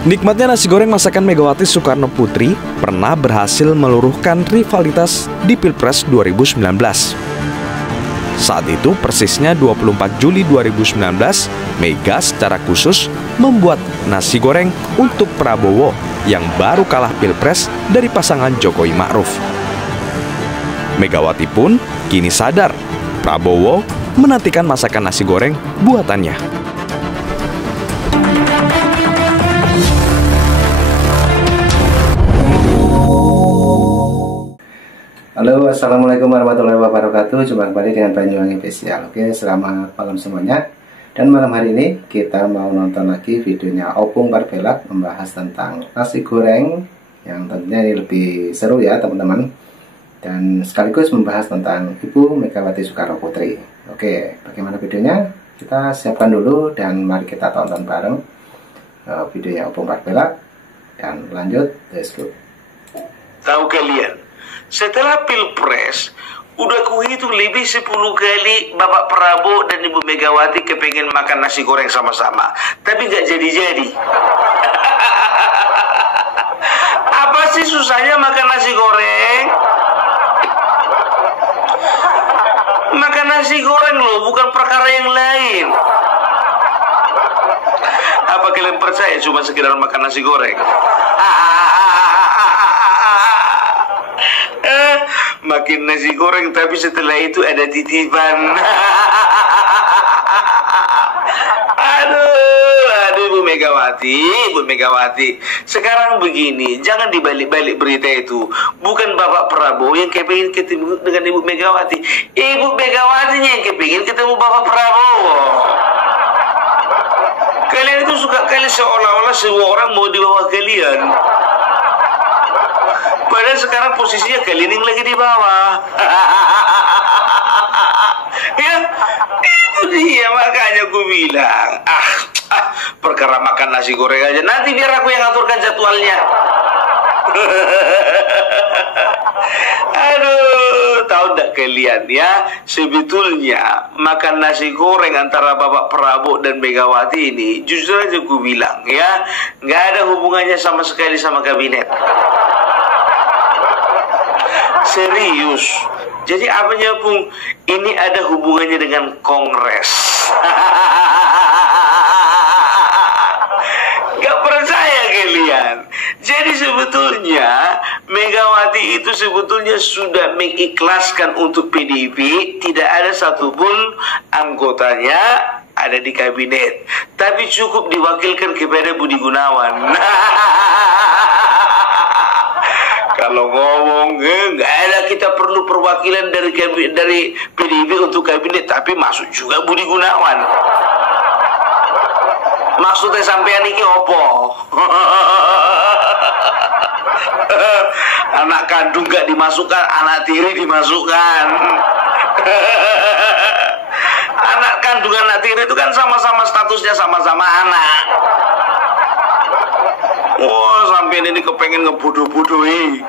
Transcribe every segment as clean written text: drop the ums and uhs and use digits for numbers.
Nikmatnya nasi goreng masakan Megawati Soekarno Putri pernah berhasil meluruhkan rivalitas di Pilpres 2019. Saat itu persisnya 24 Juli 2019, Mega secara khusus membuat nasi goreng untuk Prabowo yang baru kalah Pilpres dari pasangan Jokowi Ma'ruf. Megawati pun kini sadar Prabowo menantikan masakan nasi goreng buatannya. Halo, assalamualaikum warahmatullahi wabarakatuh. Jumpa kembali dengan Banyuwangi Official. Oke, selamat malam semuanya. Dan malam hari ini kita mau nonton lagi videonya Opung Barbelak membahas tentang nasi goreng yang tentunya ini lebih seru ya teman-teman. Dan sekaligus membahas tentang Ibu Megawati Soekarno Putri. Oke, bagaimana videonya? Kita siapkan dulu dan mari kita tonton bareng videonya Opung Barbelak. Dan lanjut, let's go. Tahu kalian? Setelah Pilpres, udah kuhitung lebih 10 kali Bapak Prabowo dan Ibu Megawati kepengen makan nasi goreng sama-sama. Tapi nggak jadi-jadi. Apa sih susahnya makan nasi goreng? Makan nasi goreng loh, bukan perkara yang lain. Apa kalian percaya cuma sekedar makan nasi goreng? Makin nasi goreng tapi setelah itu ada titipan. Aduh Ibu Megawati. Sekarang begini, jangan dibalik-balik berita itu. Bukan Bapak Prabowo yang kepingin ketemu dengan Ibu Megawati. Ibu Megawatinya yang kepingin ketemu Bapak Prabowo. Kalian itu suka kali seolah-olah semua orang mau di bawah kalian. Padahal sekarang posisinya kalian yang lagi di bawah. Ya, itu dia makanya gue bilang, perkara makan nasi goreng aja. Nanti biar aku yang aturkan jadwalnya. Aduh, tahu enggak kalian ya, sebetulnya makan nasi goreng antara Bapak Prabowo dan Megawati ini, jujur aja gue bilang ya, nggak ada hubungannya sama sekali sama kabinet. Serius. Jadi apanya Pung? Ini ada hubungannya dengan Kongres. Gak percaya kalian? Jadi sebetulnya Megawati itu sebetulnya sudah mengikhlaskan untuk PDIP. Tidak ada satupun anggotanya ada di kabinet, tapi cukup diwakilkan kepada Budi Gunawan. Kalau ngomong nggak ada, kita perlu perwakilan dari PDIP untuk kabinet, tapi masuk juga Budi Gunawan. Maksudnya sampean iki opo? Anak kandung nggak dimasukkan, anak tiri dimasukkan. Anak kandung anak tiri itu kan sama-sama statusnya sama-sama anak. Wah, sampean ini kepengen ngebodoh-bodohi.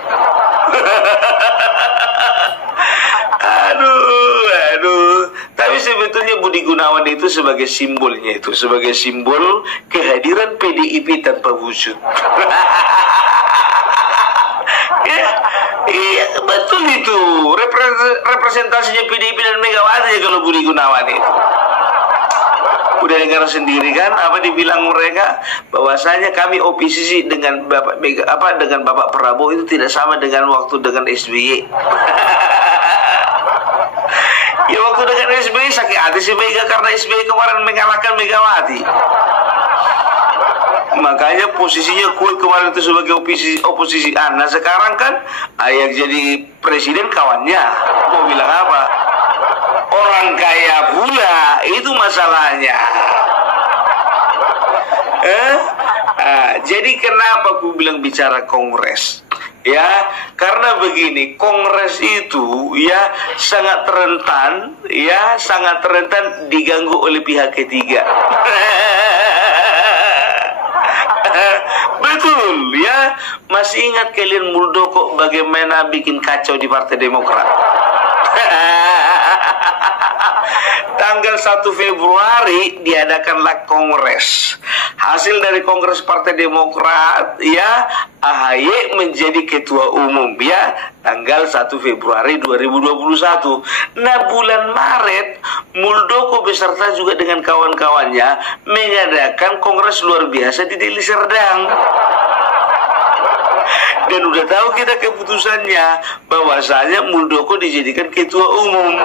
Aduh. Tapi sebetulnya Budi Gunawan itu sebagai simbolnya itu, sebagai simbol kehadiran PDIP tanpa wujud. Iya, betul itu. Representasinya PDIP dan Megawati kalau Budi Gunawan itu. Udah dengar sendiri kan apa dibilang mereka, bahwasanya kami oposisi dengan dengan Bapak Prabowo itu tidak sama dengan waktu dengan SBY. Ya waktu dengan SBY sakit hati si Mega karena SBY kemarin mengalahkan Megawati. Makanya posisinya kue kemarin itu sebagai oposisi. Nah sekarang kan yang jadi presiden kawannya. Mau bilang apa? Orang kaya pula, itu masalahnya. Jadi kenapa aku bilang bicara Kongres? Ya, karena begini, Kongres itu ya sangat rentan diganggu oleh pihak ketiga. Betul ya, masih ingat kalian Muldoko bagaimana bikin kacau di Partai Demokrat? tanggal 1 Februari diadakanlah kongres. Hasil dari kongres Partai Demokrat, ya, AHY menjadi ketua umum, ya, tanggal 1 Februari 2021. Nah, bulan Maret, Muldoko beserta juga dengan kawan-kawannya mengadakan kongres luar biasa di Deli Serdang. Dan udah tahu kita keputusannya, bahwasanya Muldoko dijadikan ketua umum.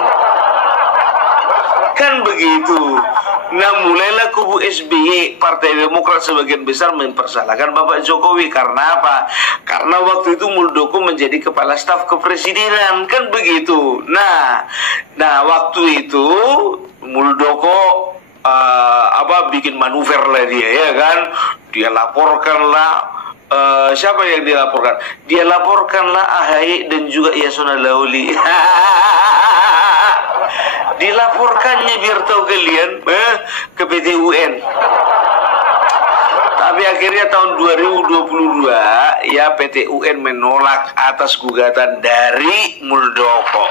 Kan begitu. Nah, mulailah kubu SBY, Partai Demokrat sebagian besar mempersalahkan Bapak Jokowi. Karena apa? Karena waktu itu Muldoko menjadi kepala staf kepresidenan. Kan begitu. Nah, waktu itu Muldoko bikin manuver lah dia, ya kan? Dia laporkan lah. Siapa yang dilaporkan? Dia laporkanlah AHY dan juga Yasona Lauli. Dilaporkannya biar tahu kalian ke PT UN. Tapi akhirnya tahun 2022 ya PT UN menolak atas gugatan dari Muldoko.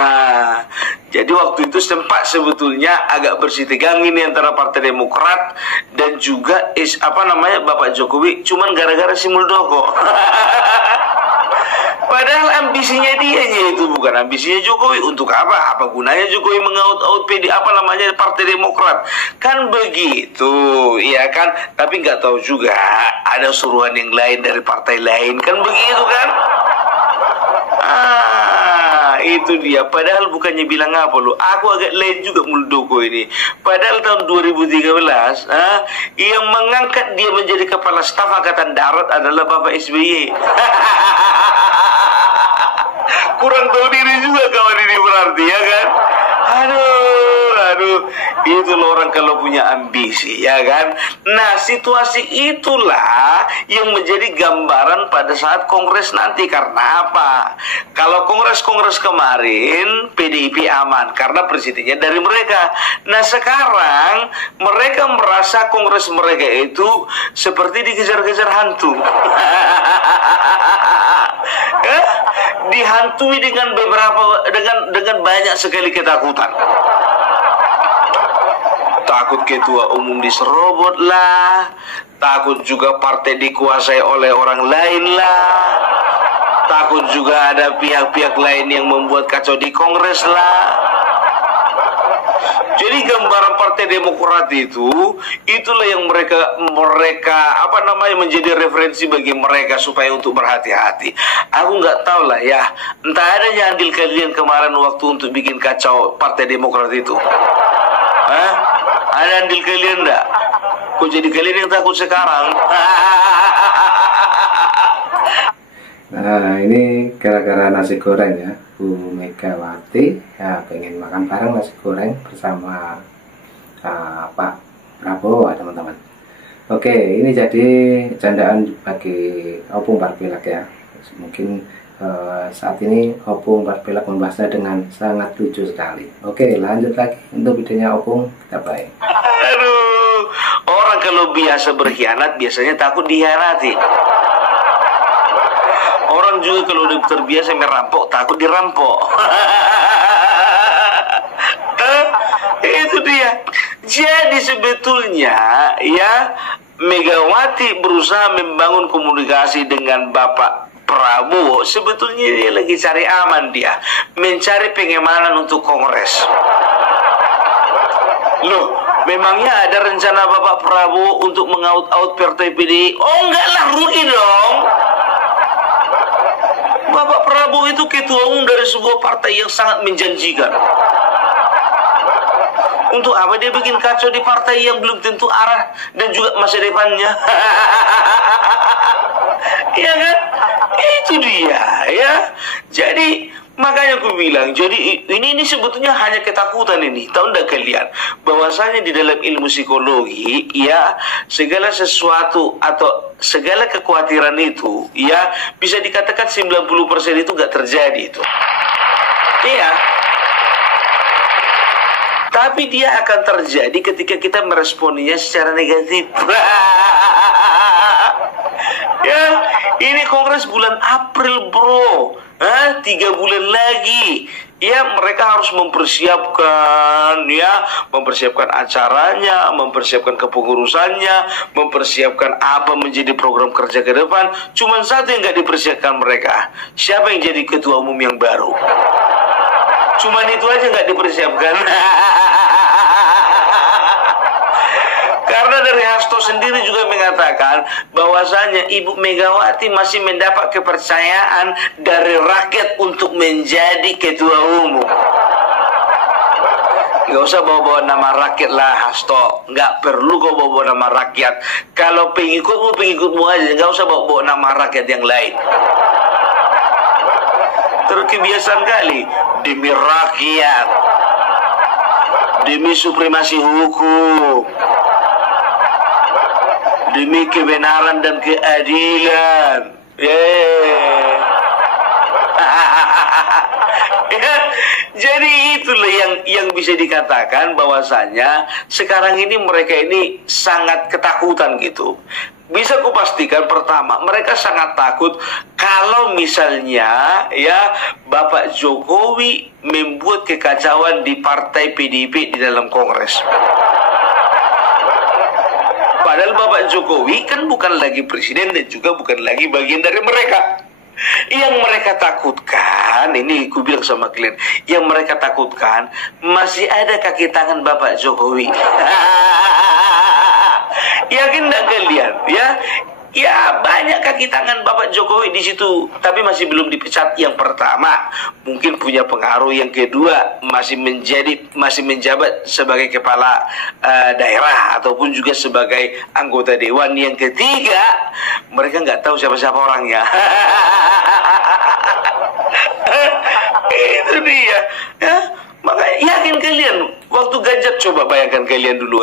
Nah, jadi waktu itu sempat sebetulnya agak bersih tegang ini antara Partai Demokrat dan juga Bapak Jokowi, cuman gara-gara si Muldoko. Padahal ambisinya dia itu bukan ambisinya Jokowi. Untuk apa? Apa gunanya Jokowi mengaut-aut Partai Demokrat? Kan begitu, ya kan? Tapi nggak tahu juga ada suruhan yang lain dari partai lain, kan begitu kan? Itu dia. Padahal bukannya bilang apa loh. Aku agak lain juga Muldoko ini. Padahal tahun 2013, yang mengangkat dia menjadi kepala staf Angkatan Darat adalah Bapak SBY. Kurang tahu diri juga kawan ini berarti, ya kan? Aduh, itu loh orang kalau punya ambisi, ya kan? Nah, situasi itulah yang menjadi gambaran pada saat kongres nanti. Karena apa? Kalau kongres kemarin PDIP aman karena presidennya dari mereka. Nah, sekarang mereka merasa kongres mereka itu seperti dikejar-kejar hantu. Dihantui dengan banyak sekali ketakutan. Takut ketua umum diserobot lah, takut juga partai dikuasai oleh orang lain lah, takut juga ada pihak-pihak lain yang membuat kacau di kongres lah. Jadi gambaran Partai Demokrat itulah yang mereka menjadi referensi bagi mereka supaya untuk berhati-hati. Aku nggak tahu lah ya, entah adanya andil kalian kemarin waktu untuk bikin kacau Partai Demokrat itu. Ada andil kalian enggak? Kok jadi kalian yang takut sekarang? Nah, ini gara-gara nasi goreng ya. Bu Megawati ya pengen makan bareng nasi goreng bersama Pak Prabowo, teman-teman. Oke, ini jadi candaan bagi Opung Parpelak ya. Mungkin saat ini Opung Parpelak membahasnya dengan sangat lucu sekali. Oke, lanjut lagi untuk videonya Opung, kita play. Aduh, orang kalau biasa berkhianat biasanya takut dikhianati. Orang juga kalau udah terbiasa merampok takut dirampok. Itu dia. Jadi sebetulnya ya Megawati berusaha membangun komunikasi dengan Bapak Prabowo. Sebetulnya dia lagi cari aman, dia mencari pengemanan untuk kongres. Loh, memangnya ada rencana Bapak Prabowo untuk mengaut-aut partai PDI? Oh enggak lah, rugi dong. Bapak Prabowo itu ketua umum dari sebuah partai yang sangat menjanjikan. Untuk apa dia bikin kacau di partai yang belum tentu arah dan juga masa depannya? Ya kan? Itu dia ya. Jadi makanya aku bilang, jadi ini sebetulnya hanya ketakutan ini. Tahu enggak kalian? Bahwasanya di dalam ilmu psikologi ya, segala sesuatu atau segala kekhawatiran itu ya bisa dikatakan 90% itu nggak terjadi itu. Iya. Tapi dia akan terjadi ketika kita meresponinya secara negatif. Ya, ini kongres bulan April bro, 3 bulan lagi. ya mereka harus mempersiapkan, ya, mempersiapkan acaranya, mempersiapkan kepengurusannya, mempersiapkan apa menjadi program kerja ke depan. Cuman satu yang nggak dipersiapkan mereka, siapa yang jadi ketua umum yang baru. Cuman itu aja nggak dipersiapkan. Karena dari Hasto sendiri juga mengatakan bahwasanya Ibu Megawati masih mendapat kepercayaan dari rakyat untuk menjadi ketua umum. Gak usah bawa-bawa nama rakyat lah, Hasto. Gak perlu kau bawa-bawa nama rakyat. Kalau pengikutmu aja. Gak usah bawa-bawa nama rakyat yang lain. Terus kebiasaan kali. Demi rakyat. Demi supremasi hukum. Demi kebenaran dan keadilan. Jadi itulah yang bisa dikatakan bahwasanya sekarang ini mereka ini sangat ketakutan gitu. Bisa kupastikan pertama, mereka sangat takut kalau misalnya ya Bapak Jokowi membuat kekacauan di partai PDIP di dalam Kongres. Padahal Bapak Jokowi kan bukan lagi presiden dan juga bukan lagi bagian dari mereka. Yang mereka takutkan, ini aku bilang sama kalian, yang mereka takutkan masih ada kaki tangan Bapak Jokowi. Yakin nggak kalian? Ya banyak kaki tangan Bapak Jokowi di situ, tapi masih belum dipecat. Yang pertama, mungkin punya pengaruh. Yang kedua, masih menjabat sebagai kepala daerah ataupun juga sebagai anggota dewan. Yang ketiga, mereka nggak tahu siapa-siapa orangnya. Itu dia. Ya. Makanya yakin kalian, waktu Ganjar, coba bayangkan kalian dulu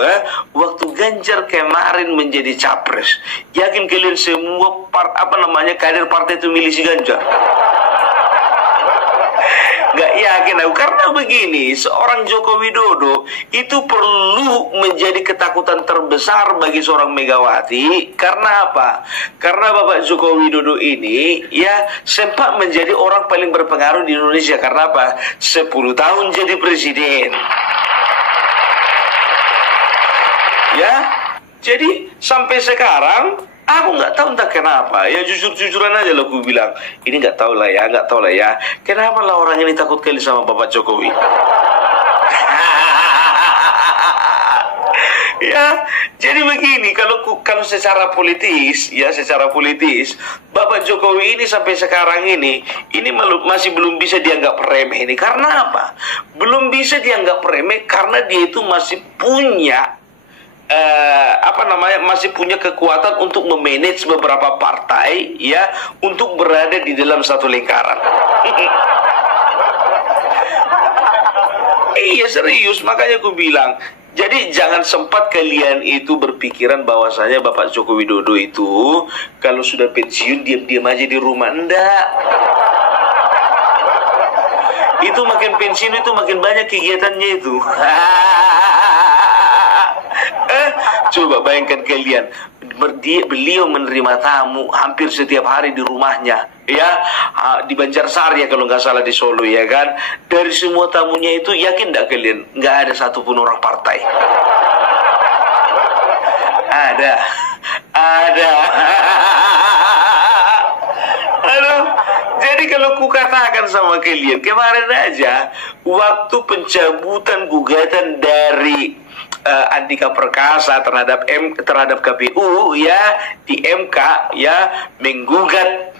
waktu Ganjar kemarin menjadi capres, yakin kalian semua kader partai itu milih si Ganjar? Gak yakin aku, karena begini, seorang Joko Widodo itu perlu menjadi ketakutan terbesar bagi seorang Megawati. Karena apa? Karena Bapak Joko Widodo ini ya sempat menjadi orang paling berpengaruh di Indonesia. Karena apa? 10 tahun jadi presiden. Ya, jadi sampai sekarang aku nggak tahu entah kenapa, ya jujur-jujuran aja lah aku bilang, ini nggak tahu lah ya, kenapa lah orang ini takut kali sama Bapak Jokowi. Ya, jadi begini, kalau secara politis, Bapak Jokowi ini sampai sekarang ini masih belum bisa dianggap remeh ini. Karena apa? Belum bisa dianggap remeh karena dia itu masih punya masih punya kekuatan untuk memanage beberapa partai ya untuk berada di dalam satu lingkaran. Iya serius, makanya aku bilang, jadi jangan sempat kalian itu berpikiran bahwasanya Bapak Joko Widodo itu kalau sudah pensiun diam-diam aja di rumah. Enggak. Itu makin pensiun itu makin banyak kegiatannya itu. Coba bayangkan kalian, beliau menerima tamu hampir setiap hari di rumahnya, ya, di Banjarsari ya kalau nggak salah, di Solo ya kan. Dari semua tamunya itu, yakin nggak kalian, nggak ada satupun orang partai. Ada. Aduh, jadi kalau ku katakan sama kalian, kemarin aja waktu pencabutan gugatan dari Andika Perkasa terhadap KPU ya di MK ya menggugat,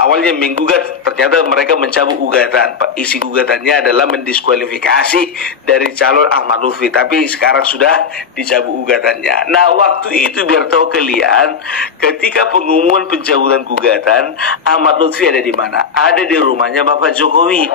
awalnya menggugat, ternyata mereka mencabut gugatan. Isi gugatannya adalah mendiskualifikasi dari calon Ahmad Lutfi, tapi sekarang sudah dicabut gugatannya. Nah, waktu itu biar tahu kalian, ketika pengumuman pencabutan gugatan, Ahmad Lutfi ada di mana? Ada di rumahnya Bapak Jokowi.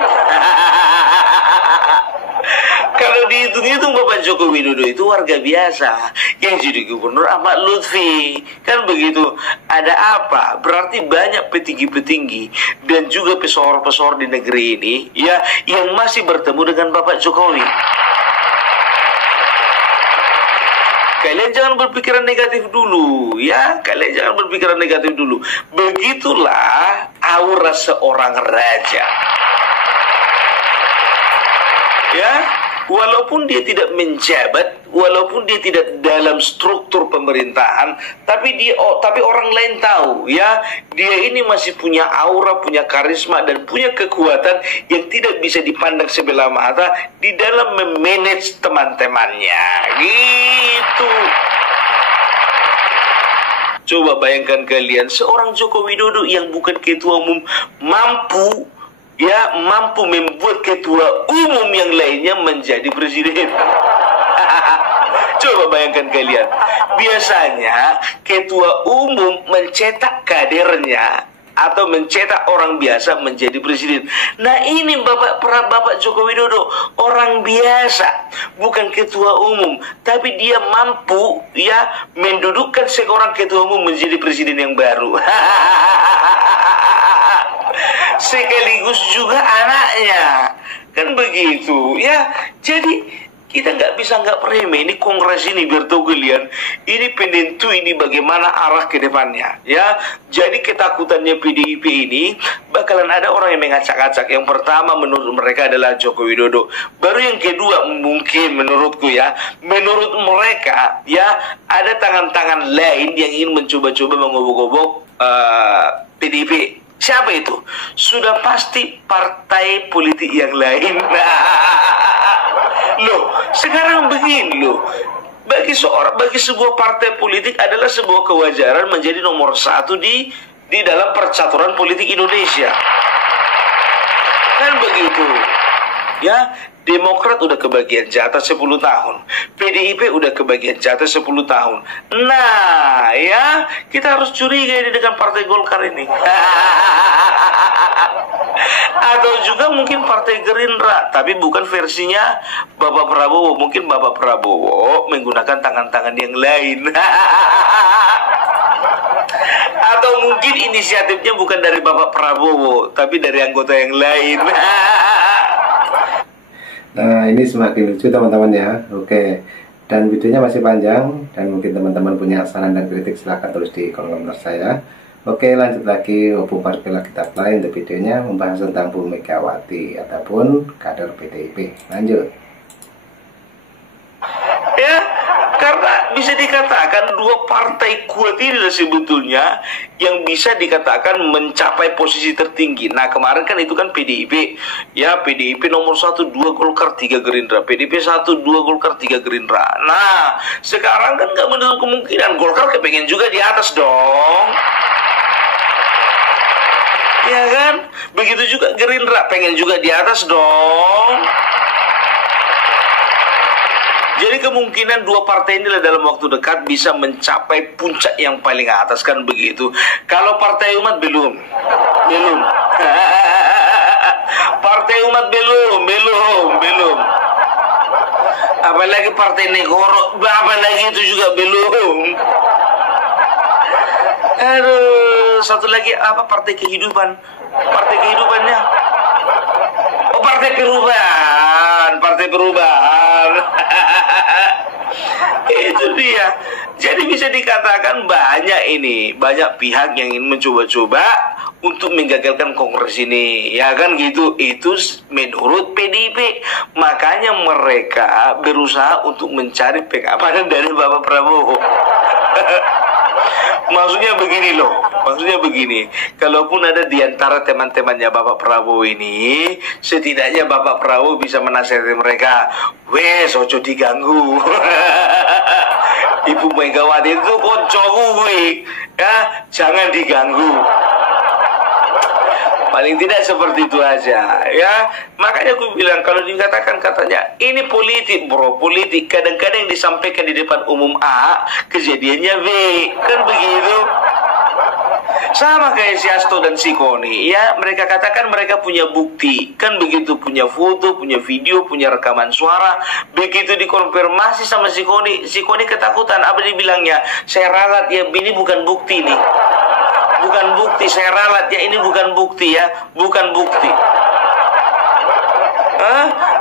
Kalau dihitung-hitung Bapak Joko Widodo itu warga biasa, yang jadi gubernur Ahmad Lutfi. Kan begitu. Ada apa? Berarti banyak petinggi-petinggi dan juga pesohor-pesohor di negeri ini ya yang masih bertemu dengan Bapak Jokowi. Kalian jangan berpikiran negatif dulu ya. Kalian jangan berpikiran negatif dulu. Begitulah aura seorang raja. Ya, walaupun dia tidak menjabat, walaupun dia tidak dalam struktur pemerintahan, tapi orang lain tahu, ya, dia ini masih punya aura, punya karisma, dan punya kekuatan yang tidak bisa dipandang sebelah mata di dalam memanage teman-temannya. Gitu. Coba bayangkan kalian, seorang Joko Widodo yang bukan ketua umum mampu membuat ketua umum yang lainnya menjadi presiden. Coba bayangkan kalian, biasanya ketua umum mencetak kadernya atau mencetak orang biasa menjadi presiden. Nah, ini Bapak Joko Widodo, orang biasa, bukan ketua umum, tapi dia mampu mendudukkan seorang ketua umum menjadi presiden yang baru. Sekaligus juga anaknya, kan begitu ya. Jadi kita nggak bisa nggak remeh ini kongres ini, biar tahu kalian, ini penentu ini bagaimana arah ke depannya, ya. Jadi ketakutannya PDIP ini bakalan ada orang yang mengacak-acak. Yang pertama menurut mereka adalah Joko Widodo. Baru yang kedua mungkin menurutku menurut mereka ada tangan-tangan lain yang ingin mencoba-coba mengobok-obok PDIP. Siapa itu? Sudah pasti partai politik yang lain. Loh, sekarang begini loh. Bagi sebuah partai politik adalah sebuah kewajaran menjadi nomor 1 di dalam percaturan politik Indonesia. Kan begitu. Ya, Demokrat udah kebagian jatah 10 tahun. PDIP udah kebagian jatah 10 tahun. Nah, ya, kita harus curiga ini dengan Partai Golkar ini. Atau juga mungkin Partai Gerindra, tapi bukan versinya Bapak Prabowo. Mungkin Bapak Prabowo menggunakan tangan-tangan yang lain. Atau mungkin inisiatifnya bukan dari Bapak Prabowo, tapi dari anggota yang lain. Nah, ini semakin lucu teman-teman ya. Oke, dan videonya masih panjang, dan mungkin teman-teman punya saran dan kritik silahkan tulis di kolom komentar saya. Oke, lanjut lagi. Opung Parpelak kita play untuk videonya membahas tentang Bu Megawati ataupun kader PDIP. Lanjut. Ya, karena bisa dikatakan dua partai kuat ini sebetulnya yang bisa dikatakan mencapai posisi tertinggi. Nah, kemarin kan itu kan PDIP. Ya, PDIP nomor 1, 2 Golkar, 3 Gerindra. PDIP 1, 2 Golkar, 3 Gerindra. Nah, sekarang kan nggak menutup kemungkinan Golkar kepengen juga di atas dong. Ya kan? Begitu juga Gerindra pengen juga di atas dong. Jadi kemungkinan dua partai ini dalam waktu dekat bisa mencapai puncak yang paling atas, kan begitu. Kalau Partai Umat belum. Partai Umat belum. Apalagi Partai Negoro, apalagi itu juga belum. Aduh, satu lagi apa, Partai Kehidupan. Partai Kehidupannya. Oh, Partai Perubahan. Itu dia. Jadi bisa dikatakan banyak pihak yang ingin mencoba-coba untuk menggagalkan kongres ini, ya kan gitu. Itu menurut PDIP. Makanya mereka berusaha untuk mencari pengamanan dari Bapak Prabowo. Maksudnya begini, kalaupun ada di antara teman-temannya Bapak Prabowo ini, setidaknya Bapak Prabowo bisa menasihati mereka, wes ojo diganggu. Ibu Megawati itu koncoku ya, jangan diganggu. Paling tidak seperti itu aja, ya. Makanya aku bilang, kalau dikatakan katanya ini politik, bro, politik. Kadang-kadang disampaikan di depan umum A, kejadiannya B, kan begitu. Sama kayak si Hasto dan si Koni, ya. Mereka katakan mereka punya bukti, kan begitu, punya foto, punya video, punya rekaman suara. Begitu dikonfirmasi sama si Koni ketakutan. Apa dibilangnya? Saya ralat ya, ini bukan bukti nih. Bukan bukti, saya ralat ya, ini bukan bukti ya, bukan bukti.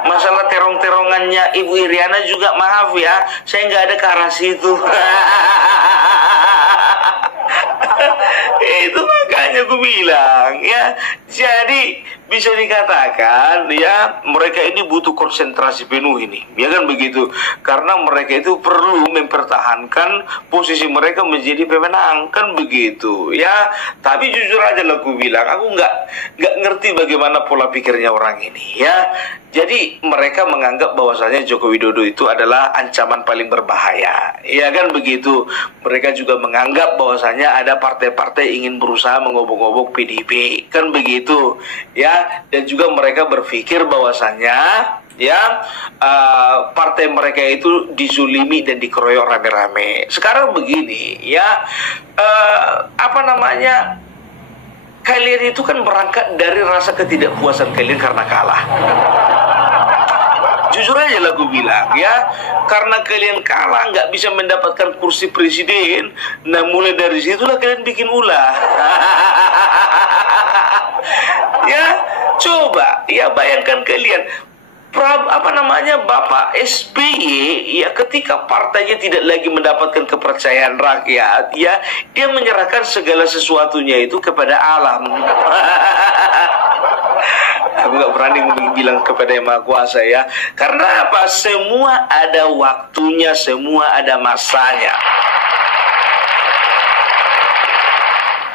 Masalah terong-terongannya Ibu Iriana juga, maaf ya, saya nggak ada ke arah situ. Itu makanya aku bilang ya. Jadi bisa dikatakan ya mereka ini butuh konsentrasi penuh ini, ya kan begitu, karena mereka itu perlu mempertahankan posisi mereka menjadi pemenang, kan begitu ya. Tapi jujur aja lah aku bilang, aku nggak ngerti bagaimana pola pikirnya orang ini ya. Jadi mereka menganggap bahwasanya Joko Widodo itu adalah ancaman paling berbahaya, ya kan begitu. Mereka juga menganggap bahwasanya ada partai-partai ingin berusaha mengobok-obok PDIP, kan begitu ya. Dan juga mereka berpikir bahwasanya ya partai mereka itu dizulimi dan dikeroyok rame-rame. Sekarang begini ya, apa namanya, kalian itu kan berangkat dari rasa ketidakpuasan kalian karena kalah. Jujur aja lah gue bilang ya, karena kalian kalah nggak bisa mendapatkan kursi presiden, nah mulai dari situlah kalian bikin ulah. Ya coba ya bayangkan kalian, Bapak SBY ya, ketika partainya tidak lagi mendapatkan kepercayaan rakyat ya, dia menyerahkan segala sesuatunya itu kepada alam. Aku nggak berani bilang kepada Yang Maha Kuasa ya, karena apa? Semua ada waktunya, semua ada masanya.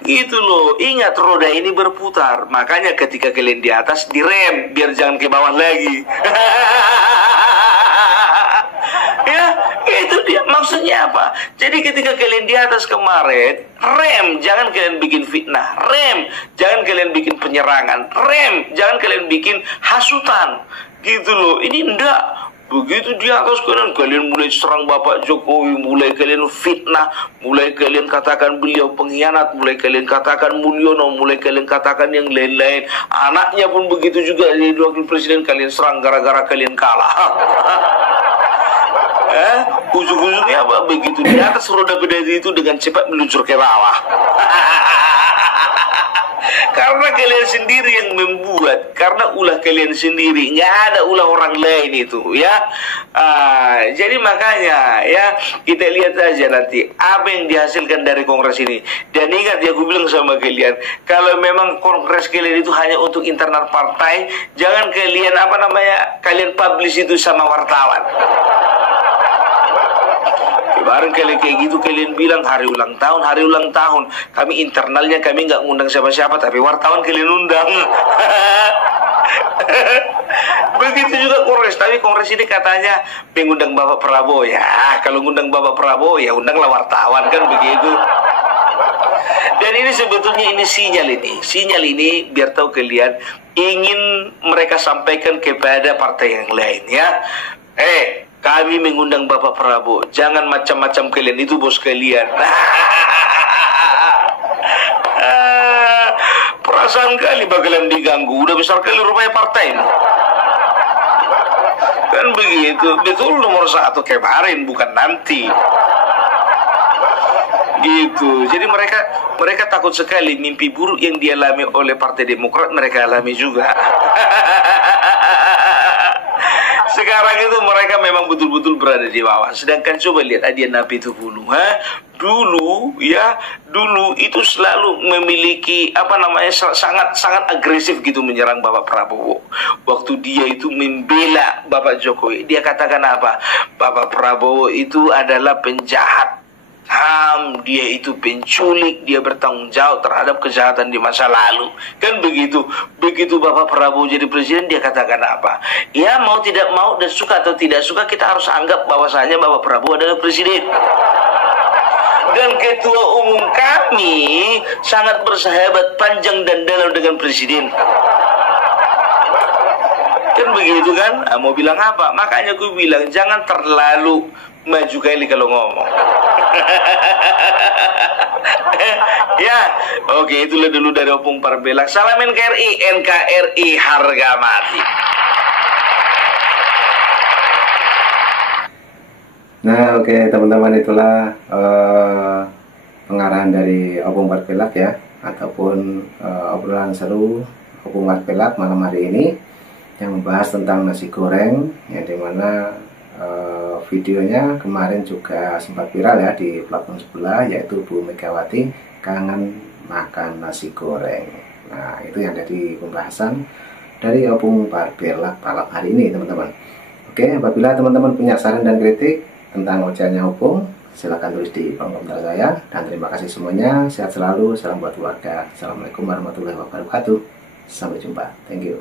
Itu loh, ingat roda ini berputar. Makanya ketika kalian di atas direm biar jangan ke bawah lagi. Ya, itu dia maksudnya apa? Jadi ketika kalian di atas kemarin, rem, jangan kalian bikin fitnah. Rem, jangan kalian bikin penyerangan. Rem, jangan kalian bikin hasutan. Gitu loh. Ini enggak. Begitu di atas kalian mulai serang Bapak Jokowi, mulai kalian fitnah, mulai kalian katakan beliau pengkhianat, mulai kalian katakan Mulyono, mulai kalian katakan yang lain-lain. Anaknya pun begitu juga, jadi wakil presiden kalian serang gara-gara kalian kalah. Ujung-ujungnya apa? Begitu di atas roda berdiri itu dengan cepat meluncur ke bawah. Karena kalian sendiri yang membuat, karena ulah kalian sendiri, nggak ada ulah orang lain itu ya. Jadi makanya ya, kita lihat aja nanti apa yang dihasilkan dari kongres ini. Dan ingat ya, aku bilang sama kalian, kalau memang kongres kalian itu hanya untuk internal partai, jangan kalian kalian publish itu sama wartawan. Bareng kalian kayak gitu, kalian bilang hari ulang tahun, kami internalnya kami nggak ngundang siapa-siapa, tapi wartawan kalian undang. Begitu juga kongres, tapi kongres ini katanya mengundang Bapak Prabowo ya. Kalau ngundang Bapak Prabowo ya undanglah wartawan, kan begitu. Dan ini sebetulnya sinyal ini biar tahu kalian, ingin mereka sampaikan kepada partai yang lain ya. Kami mengundang Bapak Prabowo, jangan macam-macam kalian, itu bos kalian. Perasaan kali bakalan diganggu, udah besar kali rupanya partai. Kan begitu, betul nomor 1 kemarin, bukan nanti. Gitu. Jadi mereka takut sekali mimpi buruk yang dialami oleh Partai Demokrat mereka alami juga. Sekarang itu mereka memang betul-betul berada di bawah. Sedangkan coba lihat Adian Apitupulu, dulu itu selalu memiliki sangat agresif gitu menyerang Bapak Prabowo. Waktu dia itu membela Bapak Jokowi, dia katakan apa? Bapak Prabowo itu adalah penjahat HAM, dia itu penculik, dia bertanggung jawab terhadap kejahatan di masa lalu. Kan begitu. Begitu Bapak Prabowo jadi presiden, dia katakan apa? Ya mau tidak mau dan suka atau tidak suka, kita harus anggap bahwasanya Bapak Prabowo adalah presiden. Dan ketua umum kami sangat bersahabat panjang dan dalam dengan presiden. Kan begitu kan? Mau bilang apa? Makanya gue bilang jangan terlalu maju kali kalau ngomong. Ya, oke, itulah dulu dari Opung Parbelak. Salam NKRI, NKRI harga mati. Nah, oke teman-teman, itulah pengarahan dari Opung Parbelak ya, ataupun obrolan seru Opung Parbelak malam hari ini yang membahas tentang nasi goreng, yang dimana videonya kemarin juga sempat viral ya di platform sebelah, yaitu Bu Megawati kangen makan nasi goreng. Nah, itu yang jadi pembahasan dari Opung Barbelak malam hari ini teman-teman. Oke, apabila teman-teman punya saran dan kritik tentang ocehannya Opung, silahkan tulis di kolom komentar saya. Dan terima kasih semuanya, sehat selalu, salam buat keluarga. Assalamualaikum warahmatullahi wabarakatuh. Sampai jumpa, thank you.